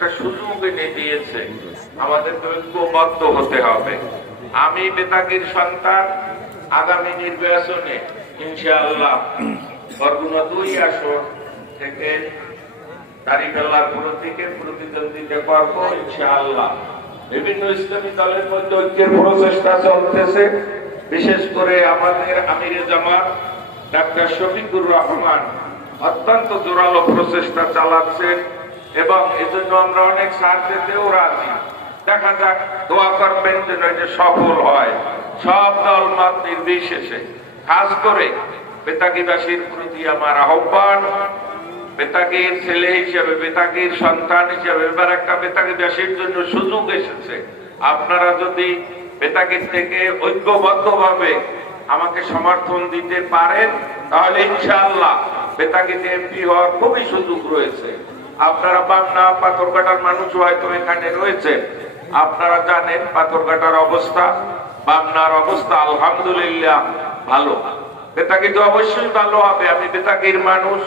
একটা সুযোগ এনে দিয়েছে। আমাদেরকে ঐক্যবদ্ধ হতে হবে। আমি বেতাগির সন্তান, আগামী নির্বাচনে ইনশাআল্লাহ বরগুনা দুই আসন থেকে দাঁড়িপাল্লার প্রতীকে প্রতিদ্বন্দ্বিতা করব ইনশাআল্লাহ। বিভিন্ন ইসলামী দলের মধ্যে ঐক্যের প্রচেষ্টা চলতেছে। বিশেষ করে আমাদের আমিরে জামাত, ডাক্তার শফিকুর রহমান অত্যন্ত জোরালো প্রচেষ্টা চালাচ্ছেন। এবং এজন্য আমরা অনেক সাহায্যতেও রাজি। দেখা যাক, দোয়া করবেন যেন এটা সফল হয়। সব দল মত নির্বিশেষে। খাস করে বেতাগিবাসীর প্রতি আমার আহ্বান। বেতাগির ছেলে হিসেবে, বেতাগির সন্তান হিসেবে, এবার একটা বেতাগিবাসীর জন্য সুযোগ এসেছে। আপনারা যদি বেতাগির থেকে ঐক্যবদ্ধভাবে আমাকে সমর্থন দিতে পারেন, তাহলে ইনশাআল্লাহ বেতাগিতে এমপি হওয়ার খুবই সুযোগ রয়েছে। আপনারা বাংলা পাথরঘাটার মানুষ হয়তো এখানে রয়েছে। আপনারা জানেন পাথরঘাটার অবস্থা বাংলার অবস্থা, আলহামদুলিল্লাহ, ভালো। বেতাগি তো অবশ্যই ভালো হবে, আমি বেতাগির মানুষ।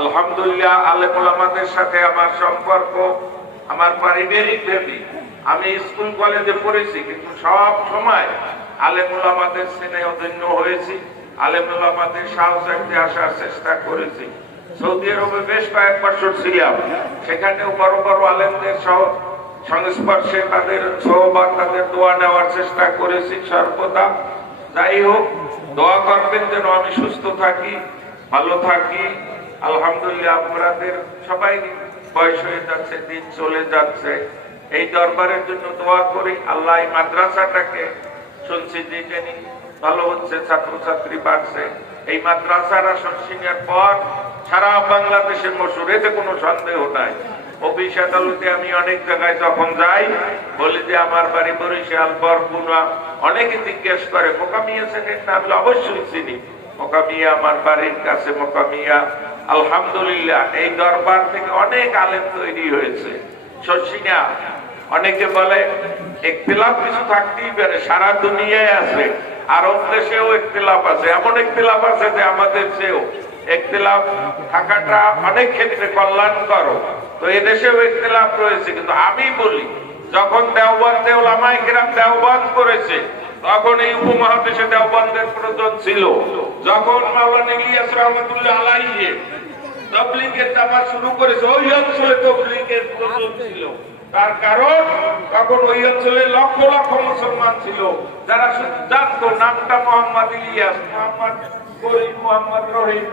আলহামদুলিল্লাহ আলেমুল সাথে আমার সম্পর্ক, আমার পারিবারিক ভেবি আমি স্কুল, কলেজে পড়েছি, কিন্তু সব সময় আলেমুল আমাদের স্নেহ ধন্য হয়েছি। আলেমুল আমাদের সাহসার্থে আসার চেষ্টা করেছি। সৌদি আরবে বেশ কয়েক বছর ছিলাম। সেখানেও বড় বড় আলেমদের সংস্পর্শে তাদের সহবাদ তাদের দোয়া নেওয়ার চেষ্টা করেছি সর্বদা। যাই হোক, দোয়া করবেন যেন আমি সুস্থ থাকি, ভালো থাকি। আলহামদুলিল্লাহ, আপনাদের সবাই বয়স হয়ে যাচ্ছে, দিন চলে যাচ্ছে। এই দরবারের জন্য দোয়া করি, আল্লাহ এই মাদ্রাসাটাকে শুনছি যে ভালো হচ্ছে, ছাত্রছাত্রী বাড়ছে। এই মাদ্রাসার আসন সিনিয়র পর সারা বাংলাদেশের মশুর, এতে কোনো সন্দেহ নাই। অফিস আদালতে আমি অনেক জায়গায় যখন যাই, বলি যে আমার বাড়ি বরিশাল, বরগুনা, অনেকে জিজ্ঞেস করে মোকামিয়া সেকেন্ড না আমি অবশ্যই চিনি। মোকামিয়া আমার বাড়ির কাছে মোকামিয়া আলহামদুলিল্লাহ। এই দরবার থেকে অনেক আলেম তৈরি হয়েছে। শর্ষিনা অনেকে বলে একটিলাপ কিছু থাকতেই পারে, সারা দুনিয়ায় আছে। আরব দেশেও একটিলাপ আছে। এমন একটিলাপ আছে যে আমাদের চেয়েও। একটিলাপ থাকাটা অনেক ক্ষেত্রে কল্যাণকর। তো এদেশেও একটিলাপ রয়েছে। কিন্তু আমি বলি, যখন দেওবন্দে করেছে, তখন এই উপমহাদেশে দেওবন্দের প্রয়োজন ছিল। যখন মাওলানা ইলিয়াস রহমতুল্লাহ আলাইহি তবলিগের জামাত শুরু করেছে, ওই অঞ্চলে তবলিগের প্রয়োজন ছিল। তার কারণ তখন ওই অঞ্চলে লক্ষ লক্ষ মুসলমান ছিল। যারা জানতো নামটা মোহাম্মদ ইলিয়াস, মোহাম্মদ করিম মোহাম্মদ রহিম।